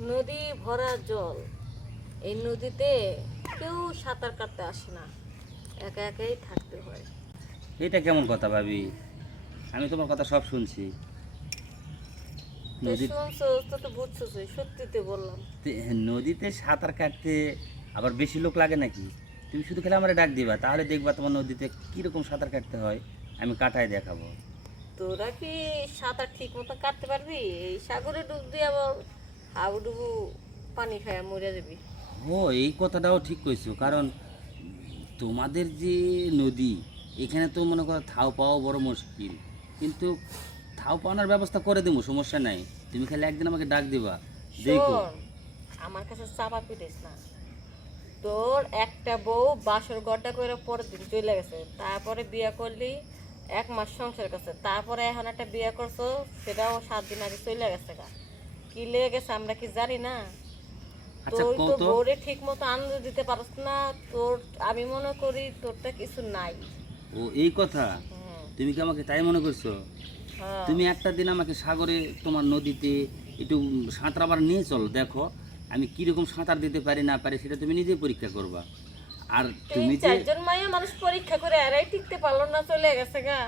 নদী ভরা জল। এই নদীতে কেউ সাঁতার কাটতে আসে না। একা একাই থাকতে হয়। এটা কেমন কথা ভাবি? আমি তোমার কথা সব শুনছি। নদীতে সাঁতার কাটতে আবার বেশি লোক লাগে নাকি? তুমি শুধু খেলে আমার ডাক দিবা তাহলে দেখবা তোমার নদীতে কীরকম সাঁতার কাটতে হয়। আমি কাটায় দেখাবো। তোরা কি সাঁতার ঠিক মতো কাটতে পারবি? এই সাগরে ডুব দিয়ে আবার হাবুডুবু পানি খায় মরে যাবি। ও এই কথাটাও ঠিক কইছো কারণ তোমাদের যে নদী এখানে তো মনে করো থাও পাওয়া বড় মুশকিল। কিন্তু থাও পাওয়ার ব্যবস্থা করে দেবো সমস্যা নাই। তুমি খালি একদিন আমাকে ডাক দিবা দেখো। শোন আমার কাছে চাপা পিটিস না। তোর একটা বউ বাসর গড্ডা করে পরের দিন চলে গেছে। তারপরে বিয়ে করলি এক মাস সংসার করছে। তারপরে এখন একটা বিয়ে করছ সেটাও সাত দিন আগে চলে গেছে গা। কি লেগে গেছে আমরা কি জানি না? আচ্ছা তুই তো কত ঠিক মতো আনন্দ দিতে পারস না তোর আমি মনে করি তোরটা কিছু নাই। ও এই কথা? তুমি কি আমাকে তাই মনে করছ? হ্যাঁ। তুমি একটা দিন আমাকে সাগরে তোমার নদীতে একটু সাঁতরাবার নিয়ে চলো দেখো। আমি কীরকম সাঁতার দিতে পারি না পারি সেটা তুমি নিজেই পরীক্ষা করবা। আর তুমি যে চারজন মাইয়া মানুষ পরীক্ষা করে এরাই টিকতে পারল না চলে গেছে গা।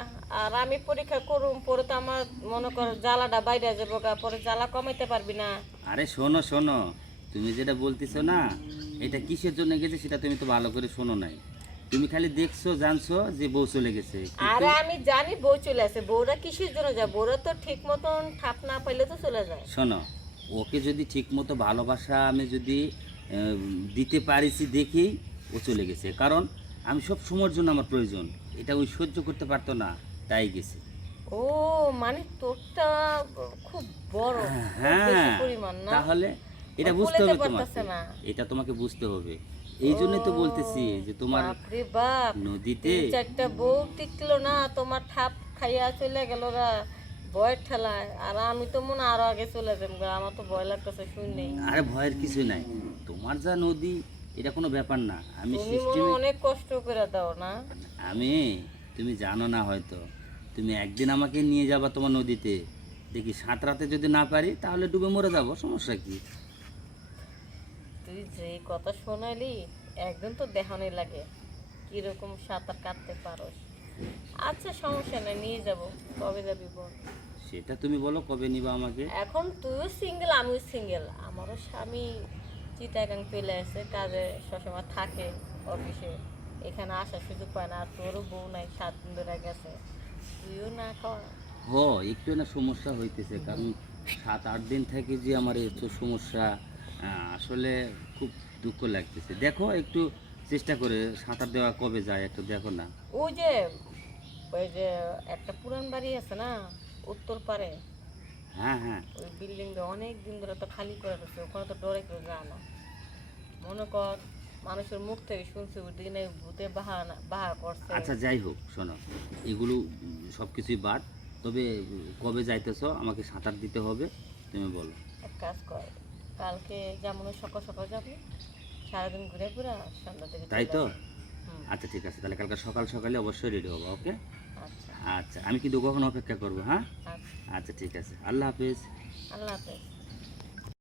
আর আমি পরীক্ষা করুম পরে তো আমার মনে কর জ্বালাটা বাইরে যাব গা পরে জ্বালা কমাইতে পারবি না। আরে শোনো শোনো তুমি যেটা বলতেছো না এটা কিসের জন্য গেছে সেটা তুমি তো ভালো করে শোনো নাই। তুমি খালি দেখছ জানছো যে বউ চলে গেছে। আরে আমি জানি বউ চলে আসে বউরা কিসের জন্য যায়? বউরা তো ঠিক মতন ঠাপ না পাইলে তো চলে যায়। শোনো ওকে যদি ঠিক মতো ভালোবাসা আমি যদি দিতে পারিছি দেখেই ও চলে গেছে। কারণ আমি সব সময়ের জন্য আমার প্রয়োজন। এটা ওই সহ্য করতে পারতো না তাই গেছে। ও মানে তোরটা খুব বড় হ্যাঁ না? তাহলে এটা বুঝতে হবে তোমাকে। এটা তোমাকে বুঝতে হবে। এই জন্যই তো বলতেছি যে তোমার বাপ নদীতে চারটা বউ টিকলো না তোমার ঠাপ খাইয়া চলে গেল রা ভয়ের ঠেলায়। আর আমি তো মনে হয় আরও আগে চলে যাব আমার তো ভয় লাগতেছে শুনে আরে ভয়ের কিছু নাই। তোমার যা নদী এটা কোনো ব্যাপার না। আমি সিস্টেমে অনেক কষ্ট করে দাও না। আমি তুমি জানো না হয়তো। তুমি একদিন আমাকে নিয়ে যাবা তোমার নদীতে। দেখি সাঁতরাতে যদি না পারি তাহলে ডুবে মরে যাব। সমস্যা কি? তুই যে কথা শোনালি একদিন তো দেখানোই লাগে। কীরকম সাঁতার কাটতে পারোস। আচ্ছা সমস্যা নাই নিয়ে যাব। কবে যাবি বল? সেটা তুমি বলো কবে নিবা আমাকে? এখন তুইও সিঙ্গেল আমিও সিঙ্গেল আমারও স্বামী। চিটাগাং চলে আসে কাজে সবসময় থাকে অফিসে। এখানে আসার সুযোগ পায় না আর তোরও বউ নাই সাত দিন ধরে গেছে। তুইও না খাওয়া। হ একটু না সমস্যা হইতেছে কারণ সাত আট দিন থেকে যে আমার এত সমস্যা আসলে খুব দুঃখ লাগতেছে। দেখো একটু চেষ্টা করে সাঁতার দেওয়া কবে যায় একটু দেখো না। ওই যে ওই যে একটা পুরান বাড়ি আছে না উত্তর পারে হ্যাঁ হ্যাঁ। ওই বিল্ডিংটা অনেক দিন ধরে তো খালি করে রয়েছে ওখানে তো ডরে কেউ যায় না। মনে কর মানুষের মুখ থেকে শুনছি ওই দিনে ভূতে বাহানা বাহা করছে। আচ্ছা যাই হোক শোনো এগুলো সব কিছুই বাদ। তবে কবে যাইতেছ আমাকে সাঁতার দিতে হবে তুমি বলো। এক কাজ কর কালকে যেমন সকাল সকাল যাবি সারাদিন ঘুরে ঘুরে সন্ধ্যা থেকে তাই তো? আচ্ছা ঠিক আছে তাহলে কালকে সকাল সকালে অবশ্যই রেডি হব ওকে আচ্ছা আমি কিন্তু কখন অপেক্ষা করব হ্যাঁ? আচ্ছা। আচ্ছা ঠিক আছে। আল্লাহ হাফিজ। আল্লাহ হাফেজ।